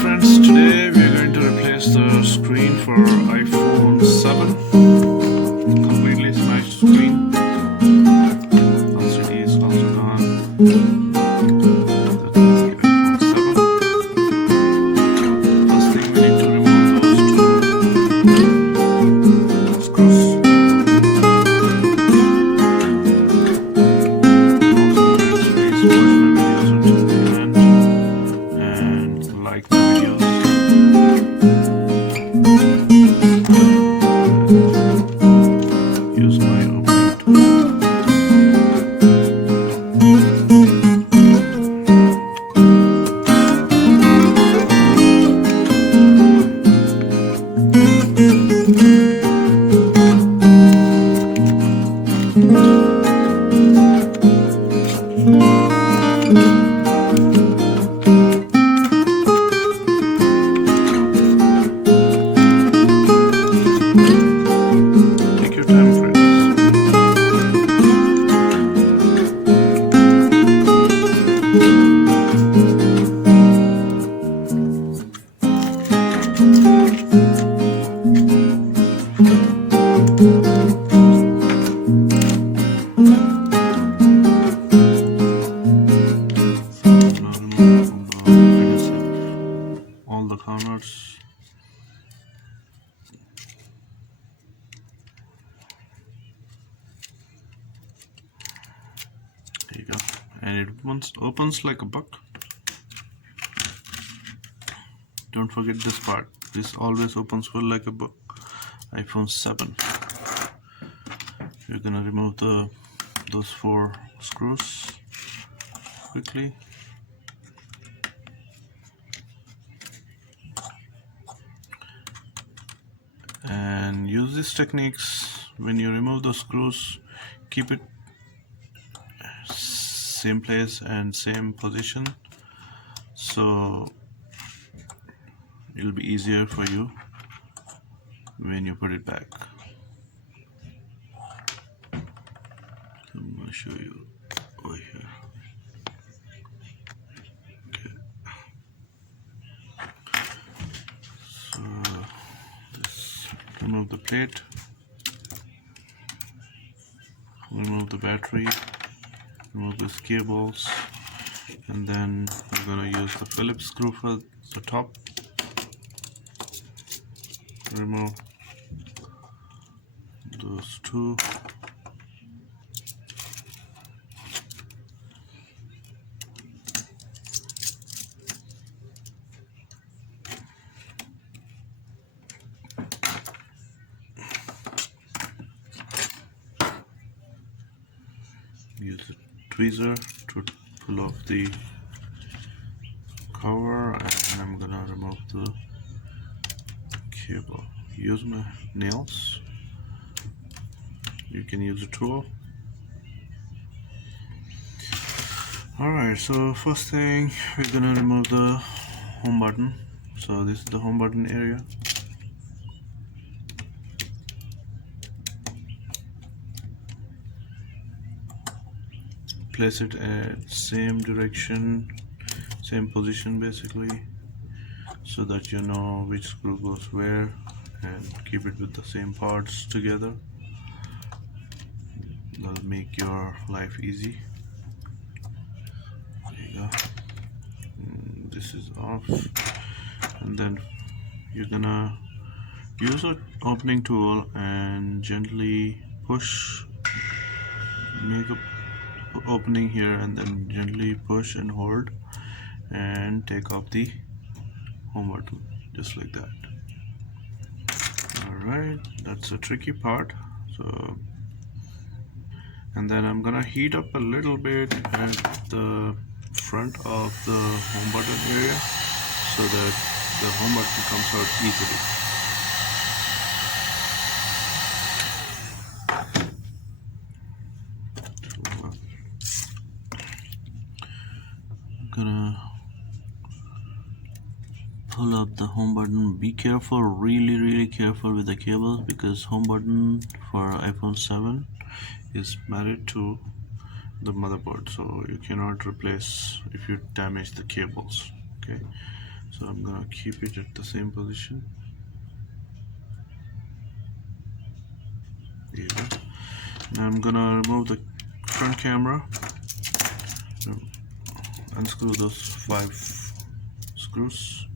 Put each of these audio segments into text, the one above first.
friends, today we are going to replace the screen for iPhone 7. Completely smashed screen. LCD is also gone. That is the iPhone 7. First thing, we need to remove those two screws. Also friends, please watch my videos until the end and like the videos. Use my opening tool. Take your time, friends. All the corners. There you go. And it opens like a buck. Don't forget this part. This always opens full like a book. iPhone 7. You're gonna remove those 4 screws quickly. And use these techniques when you remove those screws. Keep it same place and same position, so it'll be easier for you when you put it back. I'm gonna show you over here. Okay. So this, remove the plate, remove the battery, remove these cables, and then we're gonna use the Phillips screw for the top. Remove those 2. Use a tweezer to pull off the cover, and I'm gonna remove the cable. Use my nails. You can use a tool. Alright, so first thing, we're gonna remove the home button. So this is the home button area. Place it at same direction, same position basically, so that you know which screw goes where, and keep it with the same parts together. That'll make your life easy. There you go. This is off, and then you're gonna use an opening tool and gently push, make a opening here, and then gently push and hold and take off the home button just like that. Alright, that's a tricky part. So, and then I'm gonna heat up a little bit at the front of the home button area so that the home button comes out easily. I'm gonna pull up the home button. Be careful, really careful with the cables, because home button for iPhone 7 is married to the motherboard, so you cannot replace if you damage the cables. Okay, So I'm gonna keep it at the same position. There you go. Now I'm gonna remove the front camera, unscrew those 5 screws.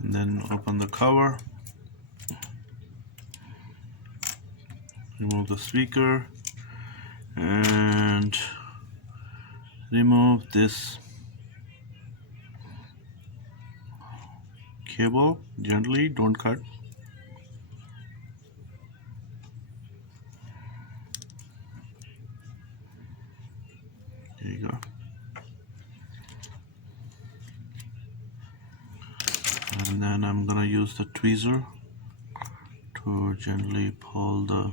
And then open the cover, remove the speaker, and remove this cable gently, don't cut. There you go. And then I'm gonna use the tweezer to gently pull the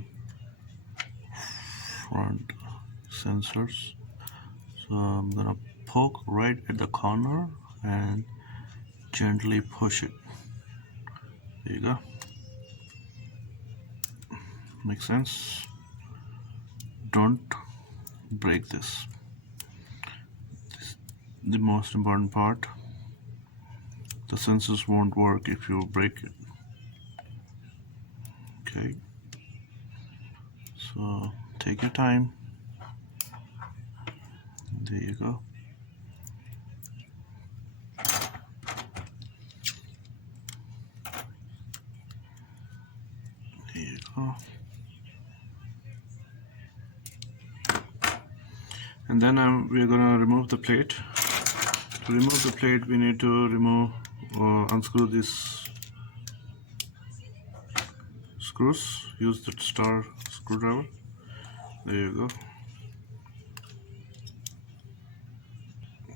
front sensors. So I'm gonna poke right at the corner and gently push it. There you go. Makes sense? Don't break this. This is the most important part. The sensors won't work if you break it. Okay. So take your time. There you go. There you go. And then we're gonna remove the plate. To remove the plate, we need to remove or unscrew these screws. Use the star screwdriver. There you go.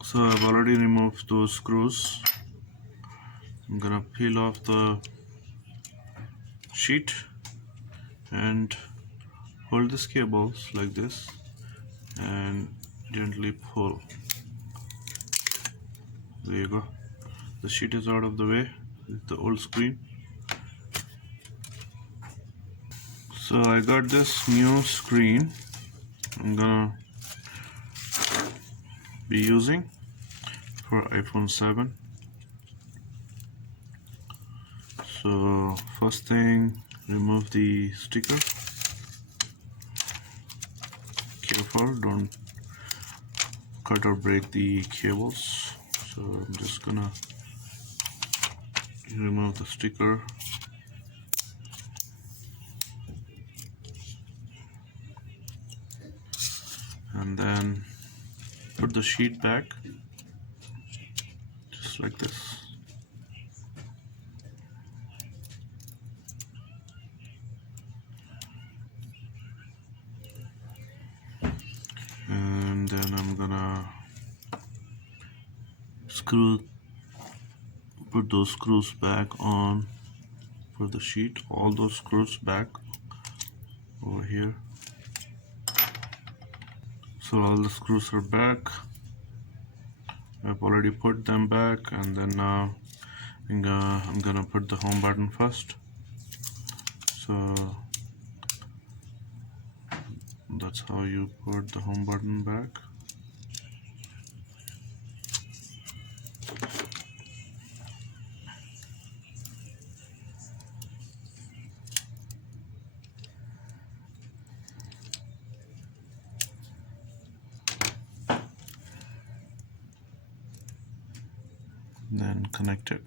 So I've already removed those screws. I'm gonna peel off the sheet and hold these cables like this and gently pull. There you go. The sheet is out of the way with the old screen. So I got this new screen I'm gonna be using for iPhone 7. So first thing, remove the sticker. Careful, don't cut or break the cables. So I'm just gonna remove the sticker. And then put the sheet back just like this. And then I'm gonna put those screws back on for the sheet, all those screws back over here. So all the screws are back. I've already put them back, and then now I'm gonna put the home button first. So that's how you put the home button back. Then connect it.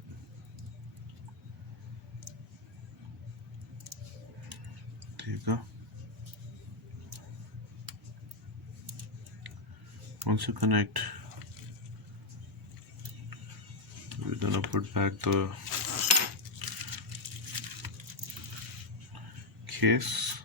There you go. Once you connect, we're gonna put back the case.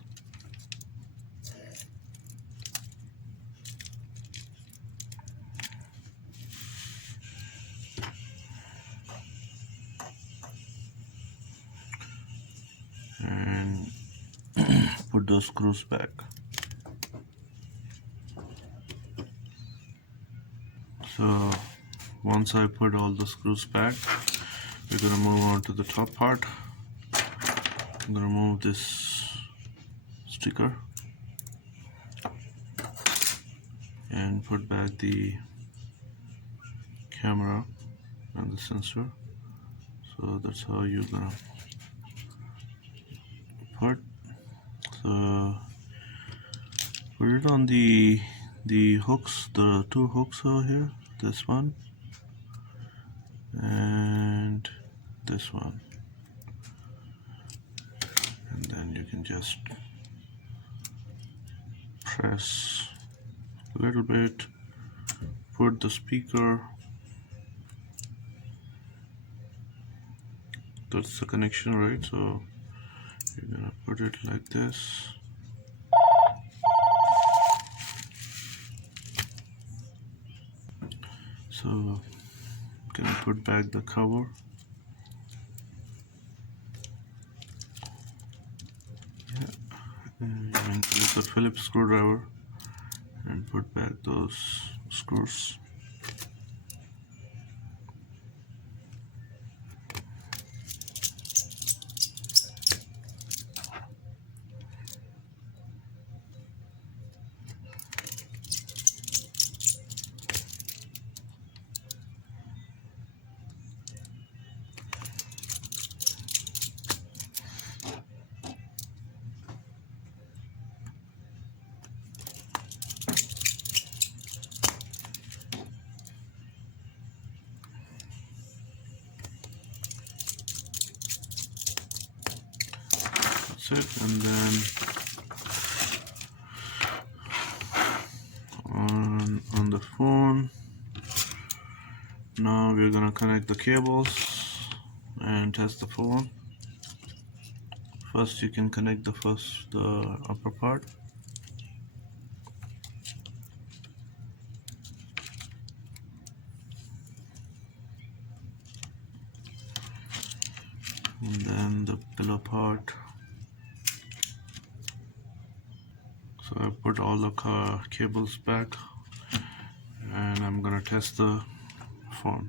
those screws back. So once I put all the screws back, we're gonna move on to the top part. I'm gonna remove this sticker and put back the camera and the sensor. So that's how you're gonna put. So put it on the hooks, the two hooks over here, this one and this one, and then you can just press a little bit, put the speaker, that's the connection, right? So you're gonna put it like this. So I'm gonna put back the cover. And you can use a Phillips screwdriver and put back those screws. That's it. And then on the phone, now we're gonna connect the cables and test the phone. First you can connect the upper part. And then the pillow part. So I put all the cables back and I'm gonna test the phone.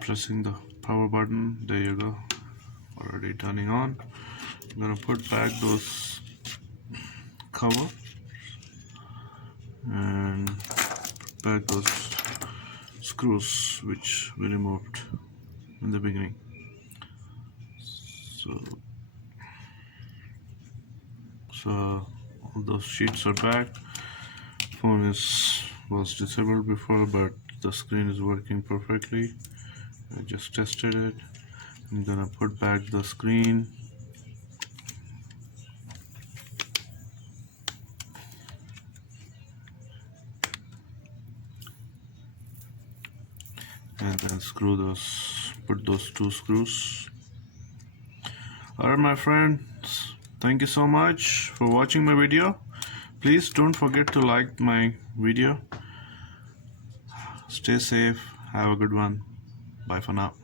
Pressing the power button, there you go, already turning on. I'm gonna put back those cover and put back those screws which we removed in the beginning. So all those sheets are back. Phone was disabled before, but the screen is working perfectly. I just tested it. I'm gonna put back the screen. And then put those two screws. Alright my friends, thank you so much for watching my video. Please don't forget to like my video. Stay safe, have a good one. Bye for now.